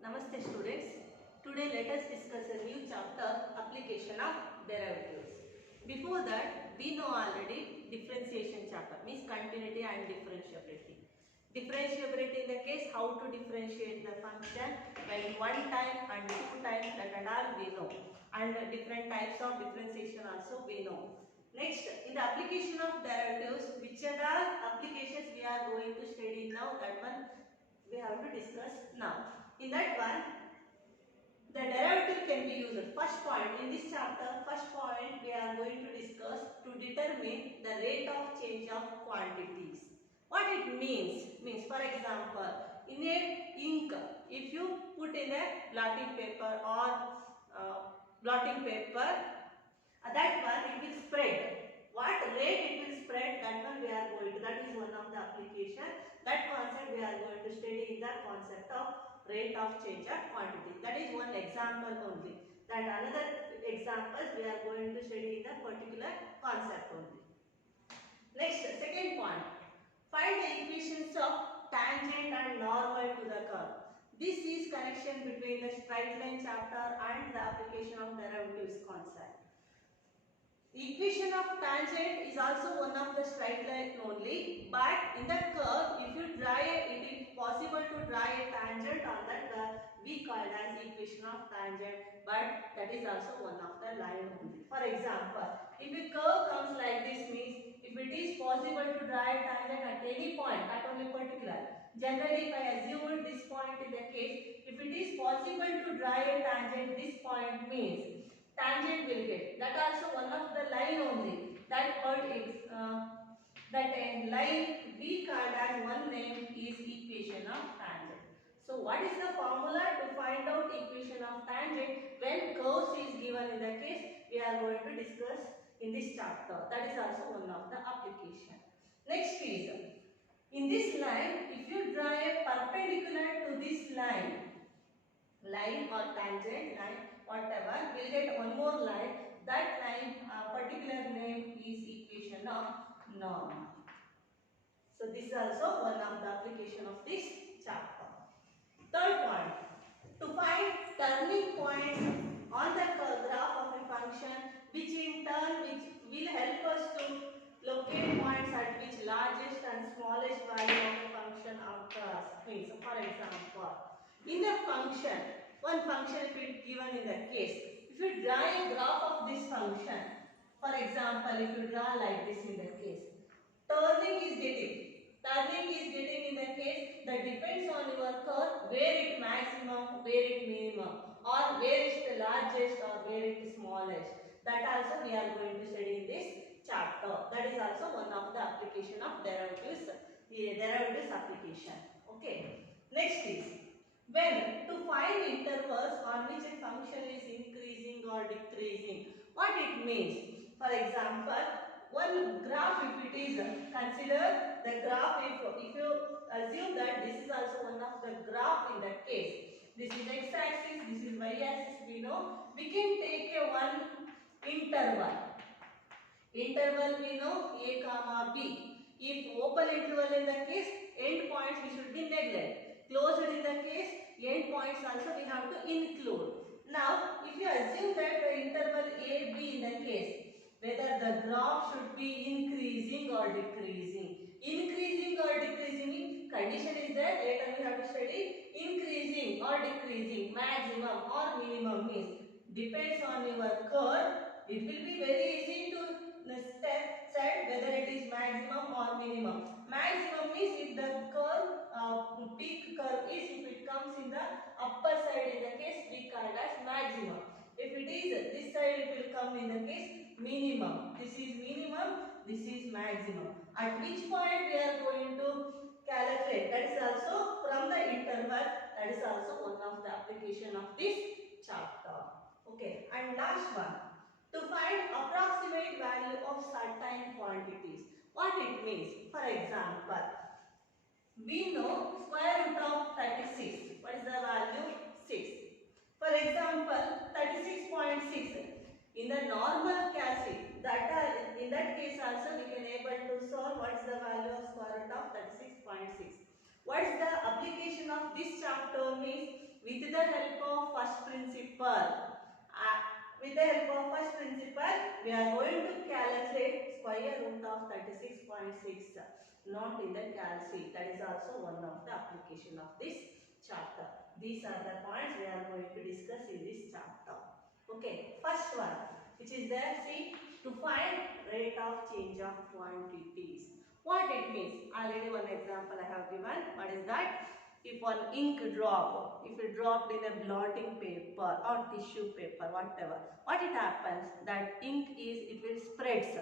Namaste students. Today let us discuss a new chapter, application of derivatives. Before that, we know already differentiation chapter means continuity and differentiability. Differentiability in the case how to differentiate the function by one time and two times, that and all we know, and different types of differentiation also we know. Next, in the application of derivatives, which are the applications we are going to study now, that one we have to discuss now. In that one, the derivative can be used. First point in this chapter, first point we are going to discuss to determine the rate of change of quantities. What it means for example, in a ink, if you put in a blotting paper or blotting paper, that one it will spread. What rate it will spread, that one we are going to, that is one of the application. That concept we are going to study in the concept of rate of change of quantity. That is one example only. That another examples we are going to study in the particular concept only. Next, second point. Find the equations of tangent and normal to the curve. This is connection between the straight line chapter and the application of derivatives concept. The equation of tangent is also one of the straight line only, but in the curve, if you draw it is possible to draw a tangent on that curve. We call it as equation of tangent, but that is also one of the line only. For example, if a curve comes like this, means if it is possible to draw a tangent at any point, not only particular. Generally, if I assume this point in the case, if it is possible to draw a tangent, this point means tangent will get. That also one of the line only. That part is that line we called as one name is equation of tangent. So what is the formula to find out equation of tangent when curves is given in the case we are going to discuss in this chapter. That is also one of the application. Next is in this line, if you draw a perpendicular to this line or tangent line, whatever, we'll get one more line. That line particular name is equation of norm. So this is also one of the application of this chapter. Third point, to find turning points on the graph of a function, which in turn will help us to locate points at which largest and smallest value of a function occurs. Means, for example, in the function, one function if it given in the case, if you draw a graph of this function, for example, if you draw like this in the case, turning is getting in the case that depends on your curve where it maximum, where it minimum, or where is the largest or where it is smallest. That also we are going to study in this chapter. That is also one of the application of derivatives, the derivatives application. Okay. Next is when to find intervals on which a function is increasing or decreasing. What it means? For example, one graph, if it is consider the graph, if you assume that this is also one of the graph in that case, this is x-axis, this is y-axis, we know, we can take a one interval we know a comma b. If open interval in the case, end points we should be neglect. Closed in the case, end points also we have to include. Now, if you assume that the interval a b in the case, whether the graph should be increasing or decreasing. Increasing or decreasing, condition is there, later we have to study. Increasing or decreasing, maximum or minimum means, depends on your curve. It will be very easy to set whether it is maximum or minimum. Maximum means if the curve, peak curve is, if it comes in the upper side in the case, we call it as maximum. If it is this side, it will come in the case minimum. This is minimum, this is maximum. At which point we are going to calculate. That is also from the interval. That is also one of the application of this chapter. Okay. And last one, to find approximate value of certain quantities. What it means? For example, we know square root of 36. What is the value? 6. For example, 36.6. In the normal case, in that case also we can able to solve what is the value of square root of 36.6. What is the application of this chapter means? with the help of first principle. With the help of first principle, we are going to calculate square root of 36.6. Not in the calc. That is also one of the application of this chapter. These are the points we are going to discuss in this chapter. Okay, first one, which is there, see, to find rate of change of quantities. What it means? Already one example I have given. What is that? If one ink drop, if it dropped in a blotting paper or tissue paper, whatever, what it happens? That ink is, it will spreads.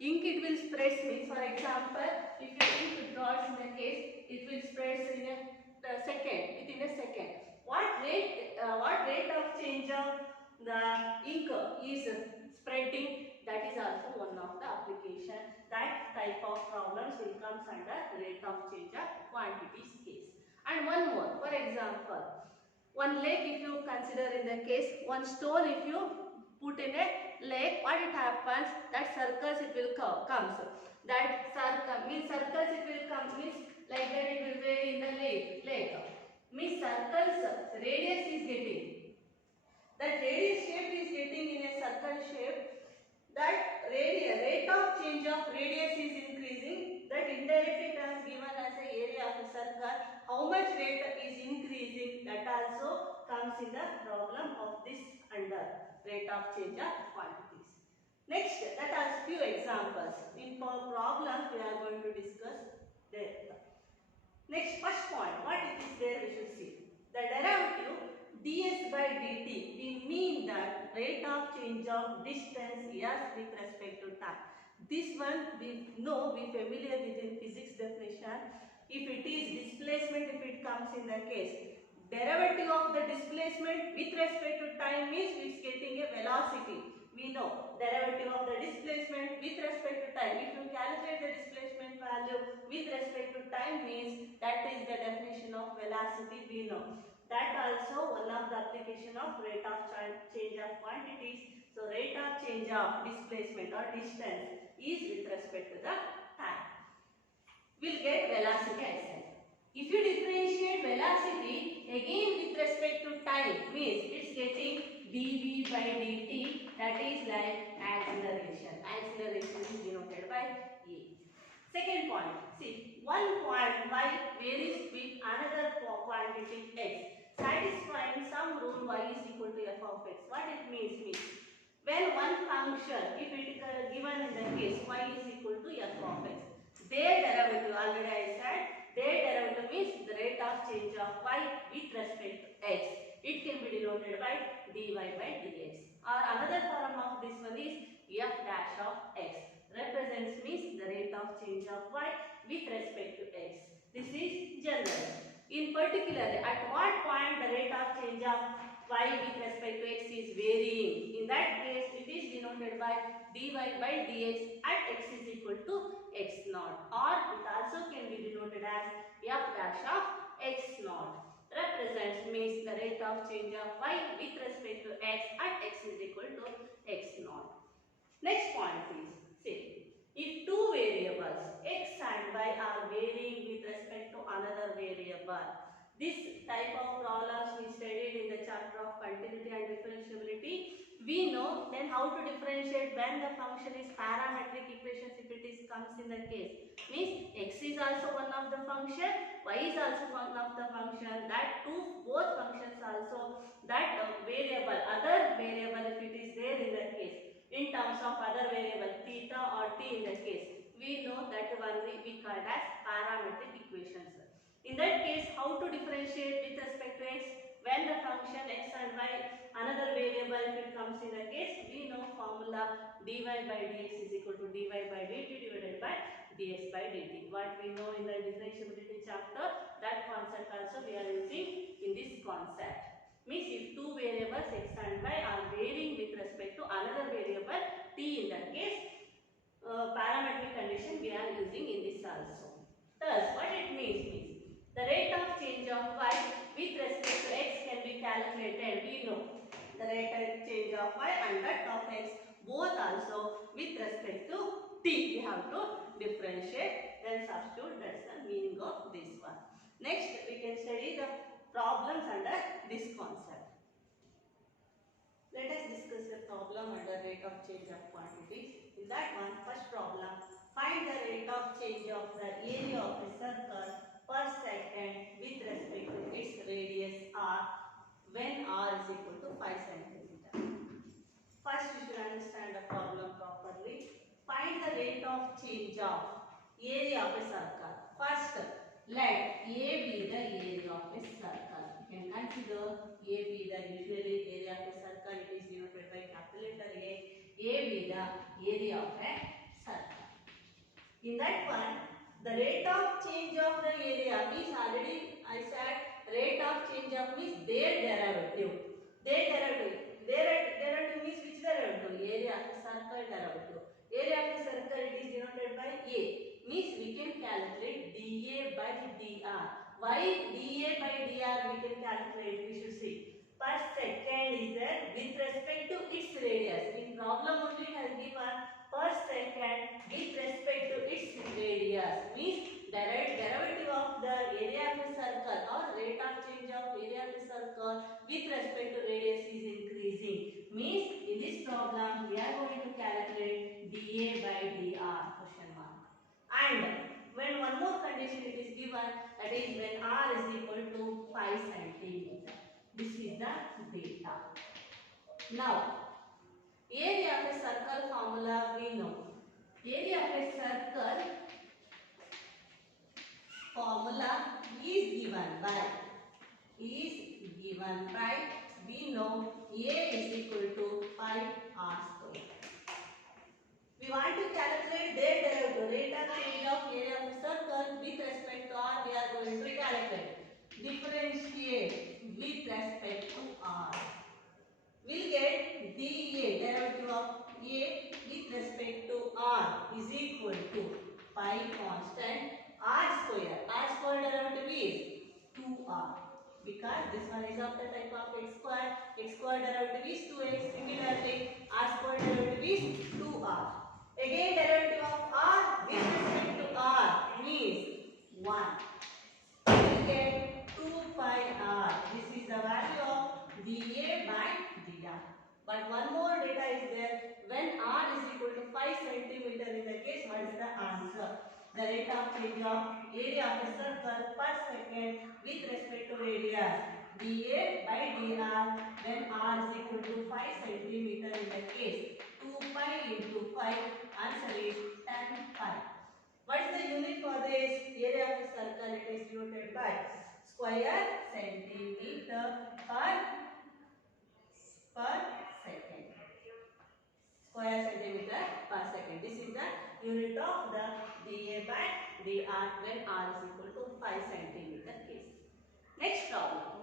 Ink it will spread means, for example, if your ink drops in a case, it will spread in a second, within a second. What rate of change of the ink is spreading? That is also one of the application. That type of problems will come under rate of change of quantities case. And one more, for example, one lake if you consider in the case, one stone if you put in a lake, what it happens? That circles it will comes. That circle means circles it will come means like that it will be in the lake. Means circles radius is getting. That radius shape is getting in a circle shape. That rate of change of radius is increasing. That indirectly it has given as a area of a circle. How much rate is increasing? That also comes in the problem of this under rate of change of quantities. Next, that has few examples. In problems we are going to discuss there. Next, first point, what it is there we should see. The derivative ds by dt, we mean that rate of change of distance s with respect to time. This one we know, we familiar with in physics definition. If it is displacement, if it comes in the case, derivative of the displacement with respect to time means it's getting a velocity. We know derivative of the displacement with respect to time. If you calculate the displacement value with respect to time means that is the definition of velocity. We know that also one of the application of rate of change of quantities. So rate of change of displacement or distance is with respect to the time. We'll get velocity I said. If you differentiate velocity again with respect to time means it's getting dv by dt, that is like acceleration. Acceleration is denoted by a. Second point, see, one point y varies with another quantity x, satisfying some rule y is equal to f of x. What it means when one function, if it is given in the case y is equal to f of x, their derivative, already I said, their derivative means the rate of change of y with respect to x. It can be denoted by dy by dx. Or another form of this one is f dash of x. Represents means the rate of change of y with respect to x. This is general. In particular, at what point the rate of change of y with respect to x is varying? In that case, it is denoted by dy by dx at x is equal to x naught. Or it also can be denoted as f dash of x naught. Represents means the rate of change of y with respect to x at x is equal to x naught. Next point is, say, if two variables x and y are varying with respect to another variable. This type of problems we studied in the chapter of continuity and differentiability. We know then how to differentiate when the function is parametric equations if it is comes in the case. Means x is also one of the function, y is also one of the function, that both functions also, that variable, other variable if it is there in that case, in terms of other variable theta or t in that case, we know that one we called as parametric equations. In that case, how to differentiate with respect to x? When the function x and y, another variable if it comes in the case, we know formula dy by dx is equal to dy by dt divided by dx by dt. What we know in the differentiability chapter, that concept also we are using in this concept. Means if two variables x and y are varying with respect to another variable t in that case, parametric condition we are using in this also. Thus, what it means the rate of change of y with respect to x can be calculated. We know the rate of change of y and that of x both also with respect to t. We have to differentiate, then substitute. That's the meaning of this one. Next, we can study the problems under this problem under rate of change of quantities. In that one, first problem, find the rate of change of the area of a circle per second with respect to its radius r when r is equal to 5 centimeter. First, you should understand the problem properly. Find the rate of change of area of a circle. First, let A be the area of a circle. You can consider A be the usually area of a circle. It is denoted by capital letter A. A be the area of a circle. In that one, the rate of change of the area means already I said rate of change of means their derivative. Their derivative means which derivative? Area of a circle derivative. Area of a circle it is denoted by A. Means we can calculate dA by dr. Why dA by dr we can calculate? We should see. Per second is there with respect to its radius. In problem only it has given per second with respect to its radius. Means derivative of the area of a circle or rate of change of area of a circle with respect to radius is increasing. Means in this problem we are going to calculate dA by dr question mark. And when one more condition it is given, that is when r is equal to 5 centimeter. This is the data. Now, area of a circle formula we know. Area of a circle formula is given by we know A is equal to 5r square. We want to calculate their derivative, rate of change of area of a circle with respect to r. We are going to calculate. Differentiate with respect to r. We'll get dA, derivative of A with respect to r is equal to pi constant r square. R square derivative is 2r. Because this one is of the type of x square derivative is 2x. Similarly, r square derivative is 2r. Again, derivative of r with respect to r means 1. We get 2 pi r. This is the value of dA by dr. But one more data is there. When r is equal to 5 centimeter in the case, what is the answer? The rate of change of area of a circle per second with respect to radius dA by dr when r is equal to 5 centimeter in the case 2 pi into 5, answer is 10 pi. What is the unit for this area of a circle? It is denoted by square centimeter per second. Square centimeter per second. This is the unit of the dA by dr when r is equal to 5 centimeter case. Next problem.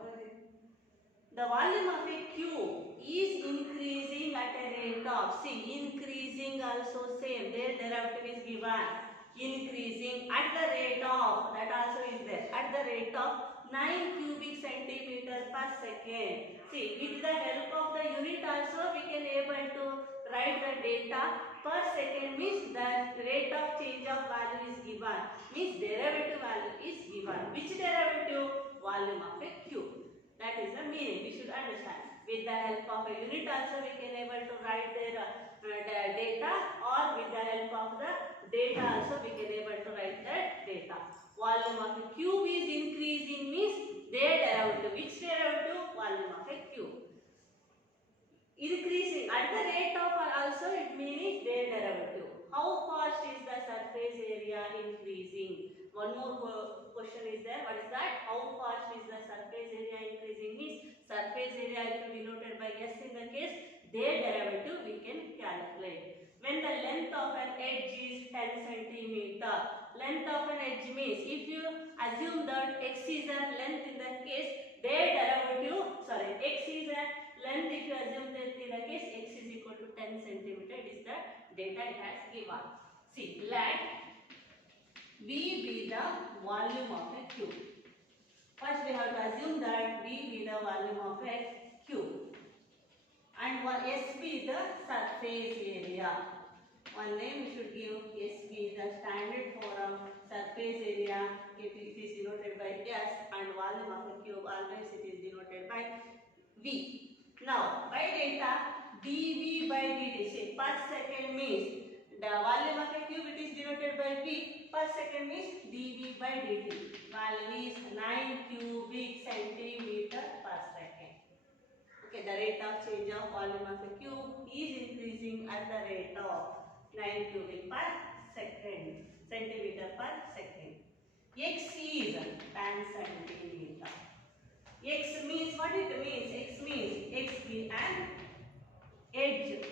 The volume of a cube is increasing at a rate of, see, increasing also same, their derivative is given. Increasing at the rate of, that also is there, at the rate of 9 cubic centimeter per second. See, with the help of the unit also we can able to write the data. Per second means the rate of change of value is given. Means derivative value is given. Which derivative? Volume of a cube. That is the meaning. We should understand. With the help of a unit also we can able to write their data, or with the help of the data also we can able to write the data. Volume of a cube is increasing means their derivative. Which derivative? Volume of a cube. Increasing at the rate of also it means their derivative. How fast is the surface area increasing? One more question is there. What is that? How fast is the surface area increasing? Means surface area is denoted by S in the case. Their derivative we can calculate. When the length of an edge is 10 centimeter. Length of an edge means if you assume that x is a length in the case, their derivative, sorry, x is a length, if you assume that in the case x is equal to 10 centimeter, it is the data it has given. See, let V be the volume of a cube. First we have to assume that V be the volume of a cube. And S be the surface area. One name we should give. S be the standard form surface area. It is denoted by S, and volume of a cube always it is denoted by V. Now by data dV by dt. See, per second means the volume of a cube, it is denoted by V. Per second means dV by dt. Value is 9 cubic centimeter per second. Okay, the rate of change of volume of a cube is increasing at the rate of 9 cubic per second, centimeter per second. X is 10 centimeter. X means what it means? X means X is an edge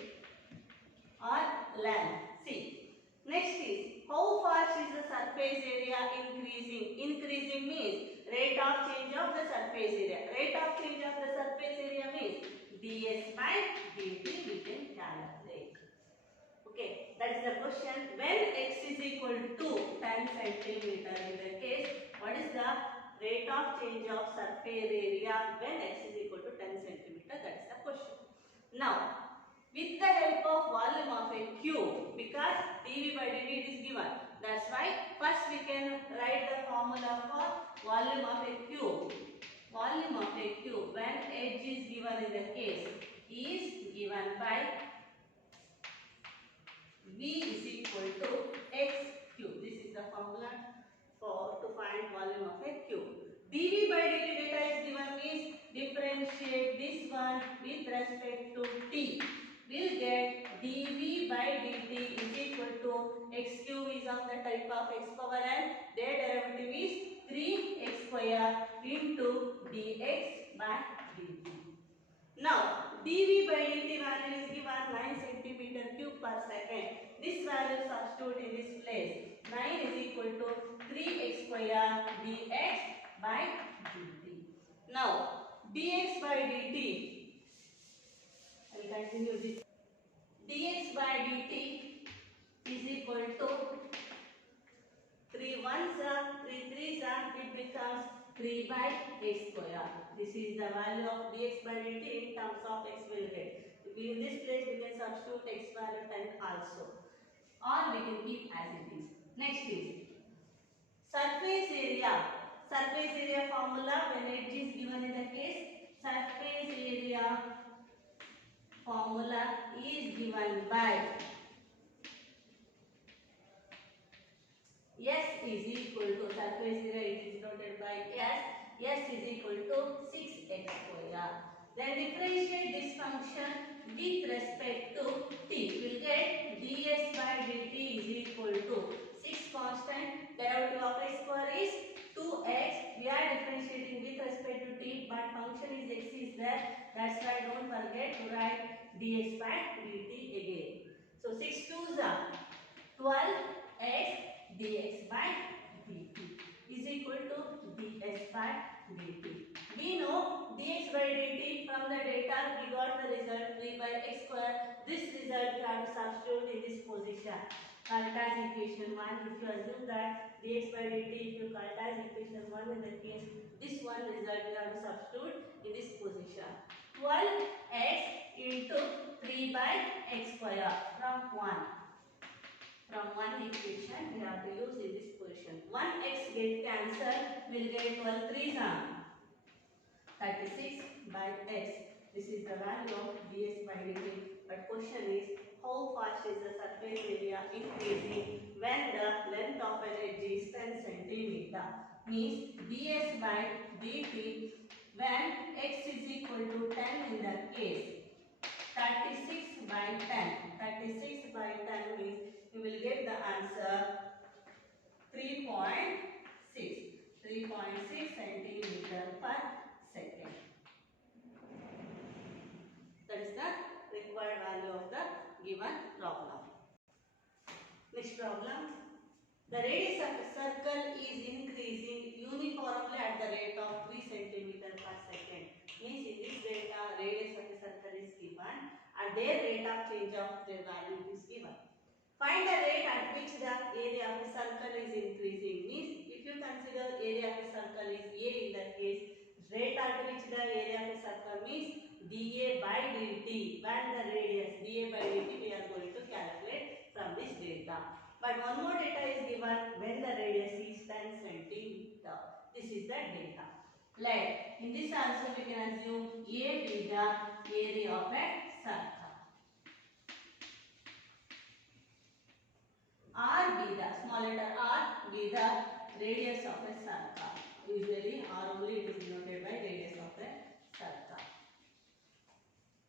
or length. See. Next is how fast is the surface area increasing? Increasing means rate of change of the surface area. Rate of change of the surface area means ds by dt we can calculate. Okay, that is the question. When x is equal to 10 centimeter in the case, what is the rate of change of surface area when x is equal to 10 centimeter? That is the question. Now, with the help of volume of a cube, because dV by dt is given, that's why first we can write the formula for volume of a cube. Volume of a cube when edge is given in the case is given by V is equal to x cube. This is the formula for to find volume of a cube. dV by dt data is given means differentiate this one with respect to t. We'll get dV by dt is equal to x cube is of the type of x power n. Their derivative is 3x square into dx by dt. Now, dV by dt value is given 9 centimeter cube per second. This value substitute in this place. 9 is equal to 3x square dx by dt. Now, dx by dt, I will continue this. dx by dt is equal to 3 ones are 3 3s are, it becomes 3 by x square. This is the value of dx by dt in terms of x will get. In this place we can substitute x value 10 also, or we can keep as it is. Next is surface area. Surface area formula when edge is given in the case, surface area formula is given by S is equal to surface area, it is denoted by S. S is equal to 6x square. Then differentiate this function with respect to t. We will get ds by dt is equal to 6 constant. Derivative of x square is 2x. We are differentiating with respect to t, but function is x is there. That's why don't forget to write dx by dt again. So 6 2s are 12x dx by dt is equal to ds by dt. We know dx by dt from the data we got the result 3 by x square. This result we have to substitute in this position. Called as equation 1. If you assume that dx by dt, if you call it as equation 1 in the case, this one result we have to substitute in this position. 12x into 3 by x square from 1. From one equation we have to use in this position. 1x get cancelled, we will get 12 3s are 36 by x. This is the value of ds by dt. But question is how fast is the surface area increasing when the length of an edge is 10 centimeter. Means ds by dt when x is equal to 10 in the case 36 by 10. 36 by 10 means you will get the answer 3.6 centimeter per second. That is the required value of the given problem. Next problem. The radius of a circle is increasing uniformly at the rate of 3 centimeter per second. Means in this data radius of a circle is given and their rate of change of their value is given. Find the rate at which the area of a circle is increasing. Means if you consider area of a circle is A in that case, rate at which the area of a circle means dA by dt. When the radius dA by dt we are going to calculate from this data. But one more data is given when the radius is 10 centimeter. This is the data. Let in this answer we can assume A be the area of a circle. letter R, be the radius of a circle. Usually R only it is denoted by radius of a circle.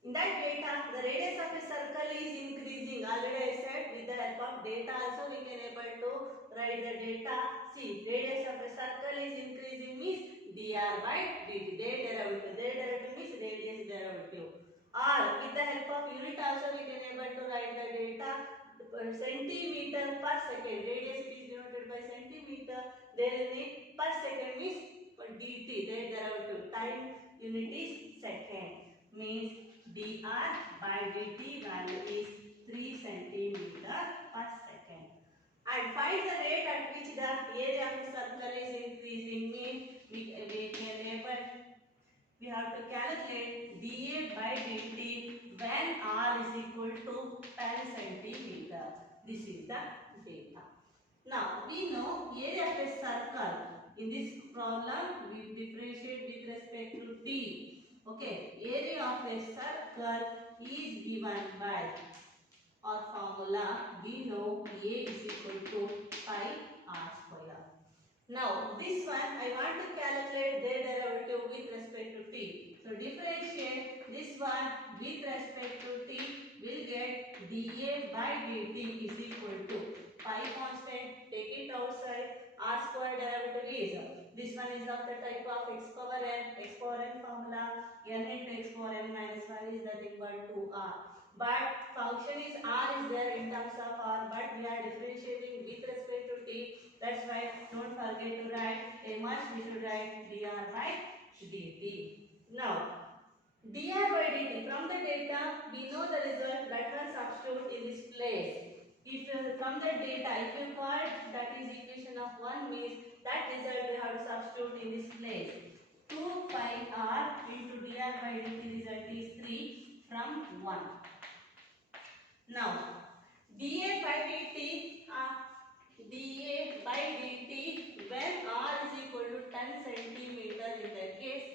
In that data, the radius of a circle is increasing. Already I said with the help of data also we can able to write the data. See, radius of a circle is increasing means dr by dt. Their derivative. Their derivative means radius derivative. Or with the help of unit also we can able to write the data. Centimeter per second. Radius it is denoted by centimeter. There is per second means dt. Their derivative. Time unit is second. Means dr by dt value is 3 centimeter per second. And find the rate at which the area of the circle is increasing. Means we have to calculate dA by dt when r is equal to 10 centimeter. This is the data. Now we know area of a circle. In this problem we differentiate with respect to t. Okay, area of a circle is given by our formula. We know A is equal to pi r square. Now this one I want to calculate their derivative with respect to t. So differentiate this one with respect to t, will get dA by dt is equal to pi constant, take it outside, r square derivative is this one is of the type of x power n formula. N into x power n minus 1 is nothing but 2r. But function is r is there in terms of r, but we are differentiating with respect to t. That's why don't forget to write a must we should write dr by dt. Now dr by dt, from the data we know the result, that one substitute in this place. If from the data, if you call that is equation of 1 means that result we have to substitute in this place. 2 pi r into dr by dt result is 3 from 1. Now dA by dt when r is equal to 10 centimeter in that case,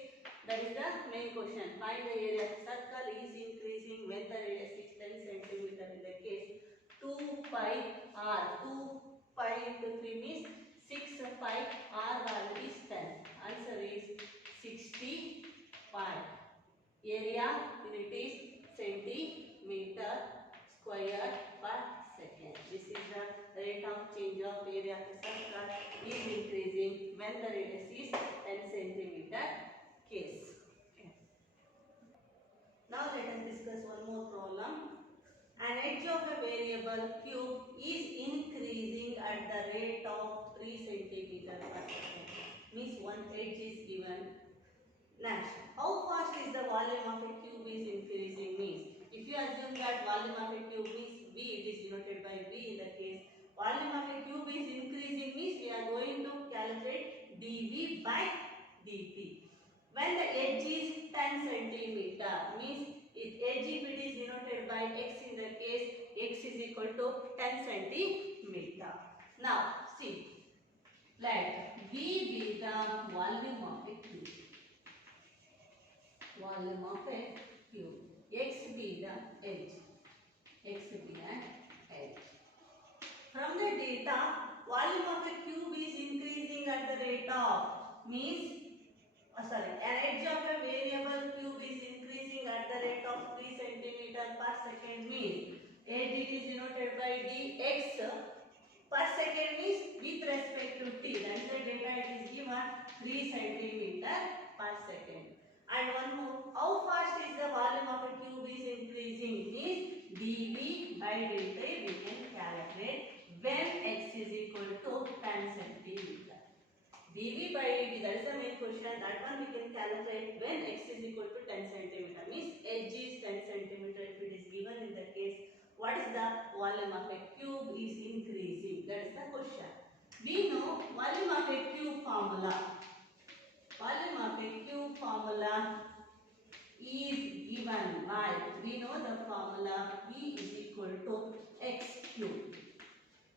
that is the main question. Find the area of the circle is increasing when the radius is 10 centimeter in that case. 2 pi r, 2 pi into 3 means 6 pi, r value is 10. Answer is 60 pi. Area unit is centimeter square per second. This is the rate of change of area of the circle is increasing when the radius is 10 centimeter case. Okay. Now let us discuss one more problem. An edge of a variable cube is increasing at the rate of 3 centimeter per second. Means one edge is given. Next, how fast is the volume of a cube is increasing means, if you assume that volume of a cube means V, it is denoted by V in the case, volume of a cube is increasing means we are going to calculate dV by dt. When the edge is 10 centimeter means edge if it is denoted by x in the case, x is equal to 10 centimeter. Now see, let V be the volume of a cube. Volume of a cube. X be the edge. X be an edge. From the data, volume of a cube is increasing at the rate of means an edge of a variable cube is increasing at the rate of 3 centimeter per second means edge it is denoted by dx per second means with respect to t. That is the data it is given 3 centimeter per second. And one more, how fast is the volume of a cube is increasing means dV by dt we can calculate when x is equal to 10 centimeter. dV by dt, that is the main question, that one we can calculate when x is equal to 10 centimeter means edge is 10 centimeter if it is given in the case. What is the volume of a cube is increasing? That is the question. We know volume of a cube formula. Volume of a cube formula is given by, we know the formula V is equal to x cube.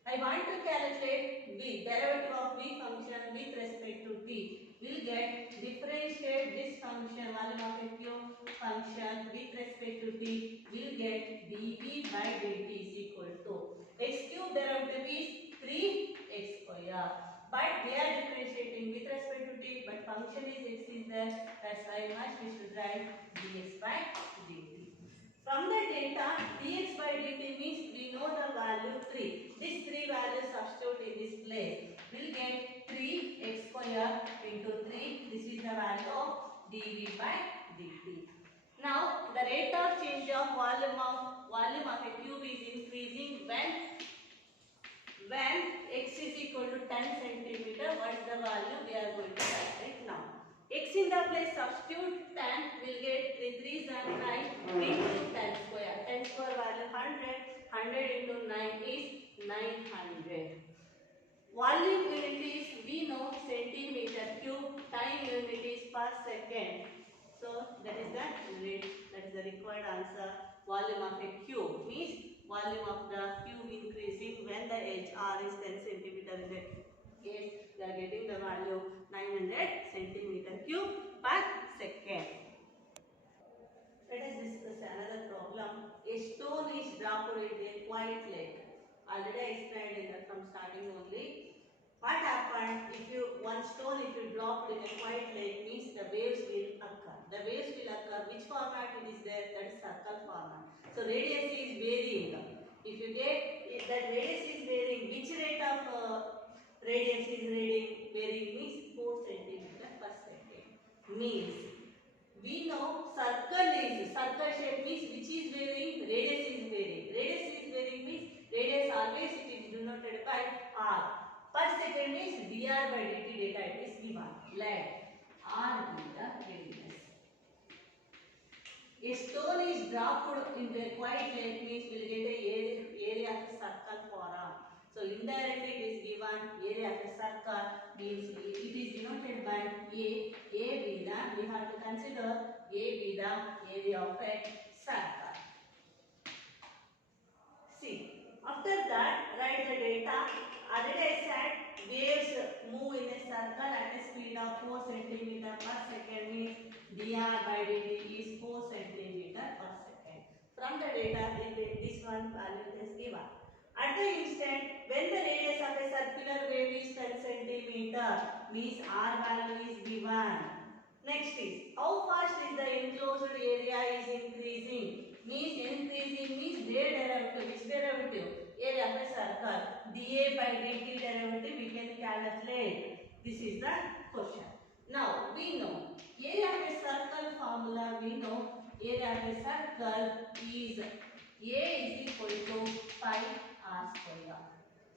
I want to calculate V, derivative of V function with respect to t. We'll get differentiate this function, volume of a cube function with respect to t. We'll get dV by dt is equal to x cube derivative is 3x square. But they are differentiating with respect to t, but function is x is there. That's why much we should write dx by dt. From the data, dx by dt means we know the value 3. These 3 values substitute in this place. We'll get 3x square into 3. This is the value of dv by dt. Now, the rate of change of volume of a cube is increasing when x is equal to 10 centimeter. What is the value? We are going to calculate now. X in the place substitute 10, will get 3 3s and 9 into 10 square. 10 square value 100. 100 into 9 is 900. Volume unit is, we know, centimeter cube. Time unit is per second. So that is the required answer. Volume of a cube means volume of the cube increasing when the edge r is 10 centimeter. In that case, we are getting the value 900 centimeter cube per second. Let us discuss another problem. A stone is dropped in a quiet lake. Already I explained in that from starting only. What happened if one stone dropped in a quiet lake means the waves will occur. The waves will occur. Which format it is there? That is circle format. So radius is varying. If you get that radius is varying, which rate of radius is varying means 4 centimeter per second. Means we know circle shape means which is varying, radius is varying. Radius is varying means radius always it is denoted by r. Per second means dr by dt data it is given. Let r be the radius. A stone is dropped in the quiet lake means we will get a area of a circle form. So indirectly it is given area of a circle means it is denoted by A be the, we have to consider A be the area of a circle. See, after that write the data. Already I said waves move in a circle at a speed of 4 centimeter per second means dr by dt is 4 centimeter per second. From the data, this one value is given. At the instant when the radius of a circular wave is 10 centimeter means r value is given. Next is how fast is the enclosed area is increasing. Increasing means their derivative. Which derivative? Area of a circle. dA by dt derivative we can calculate. This is the question. Now we know area of a circle formula. We know area of a circle is A is equal to pi r square.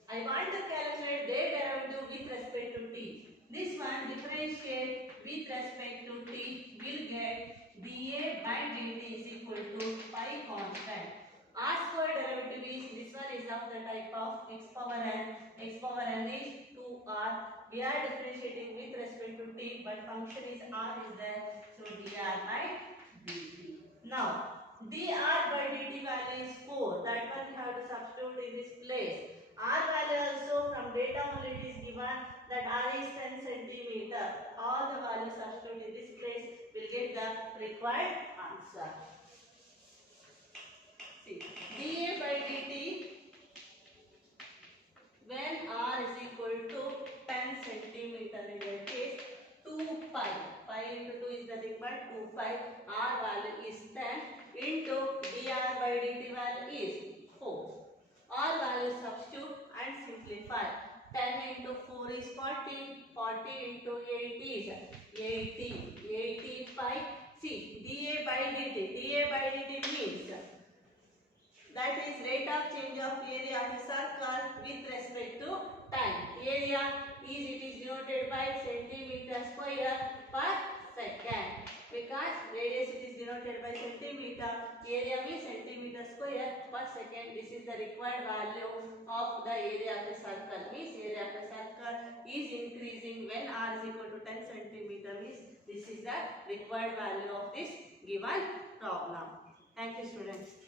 I want to calculate their derivative with respect to t. This one differentiate with respect to t will get dA by dt is equal to pi constant. R square derivative is, this one is of the type of x power n. X power n is 2r. We are differentiating with respect to t, but function is r is there. So dr by dt. Now dr by dt value is 4. That one we have to substitute in this place. R value also from data only it is given that r is 10 centimeter. All the values substitute in this place will get the required answer. See, dA by dt when r is equal to 10 centimeter in that case 2 pi. Pi into 2 is nothing but 2 pi. R value is 10 into dr by dt value is 4. All values substitute and simplify. 10 into 4 is 40. 40 into 8 is 80. 80 pi. See, dA by dt. dA by dt means that is rate of change of area of a circle with respect to time. Area is, it is denoted by centimeter square per second. Because radius it is denoted by centimeter, area means centimeter square per second. This is the required value of the area of a circle. Means area of a circle is increasing when r is equal to 10 centimeter. Means this is the required value of this given problem. Thank you, students.